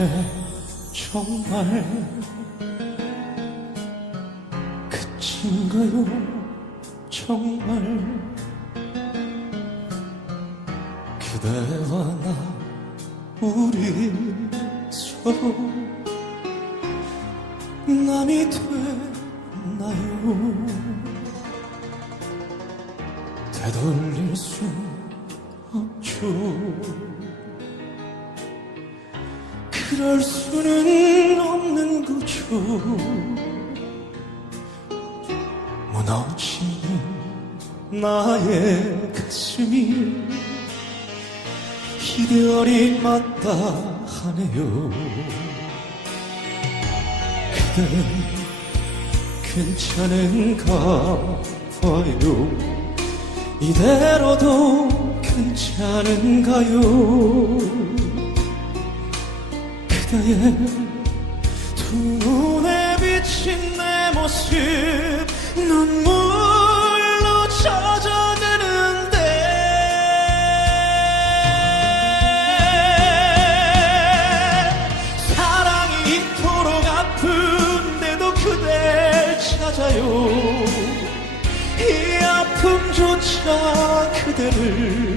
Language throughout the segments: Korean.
이제 정말 끝인가요? 정말 그대와 나 우리 서로 남이 됐나요? 되돌릴 수 없죠. 그럴 수는 없는 거죠. 무너지는 나의 가슴이 이별이 맞다 하네요. 그대는 괜찮은가 봐요. 이대로도 괜찮은가요? 그대의 두 눈에 비친 내 모습 눈물로 젖어드는데 사랑이 이토록 아픈데도 그댈 찾아요. 이 아픔조차 그대를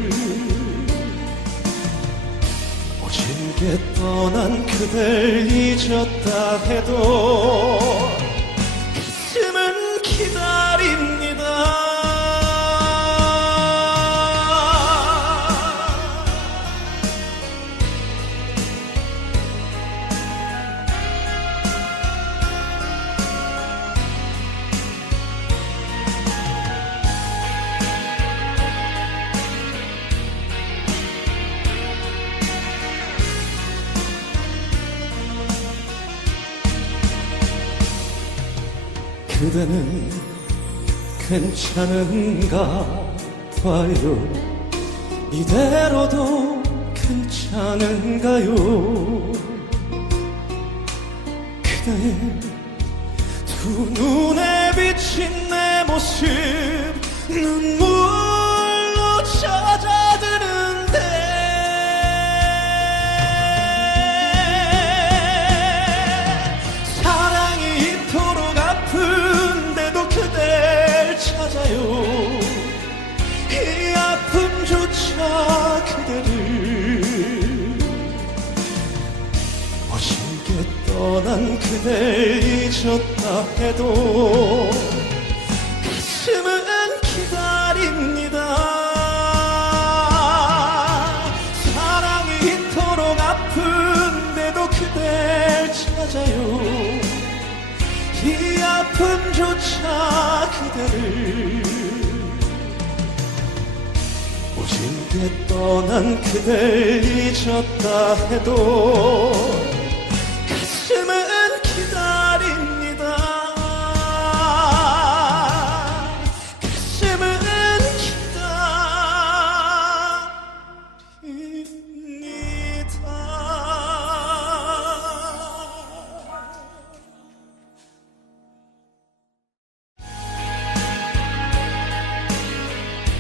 오질게 떠난 그댈 잊었다 해도 가슴은 기다립니다 그대는 괜찮은가 봐요. 이대로도 괜찮은가요? 그대의 두 눈에 비친 내 모습 눈물 그댈 잊었다 해도 가슴은 기다립니다. 사랑이 이토록 아픈데도 그댈 찾아요. 이 아픔조차 그대를 오실게 떠난 그댈 잊었다 해도 가슴은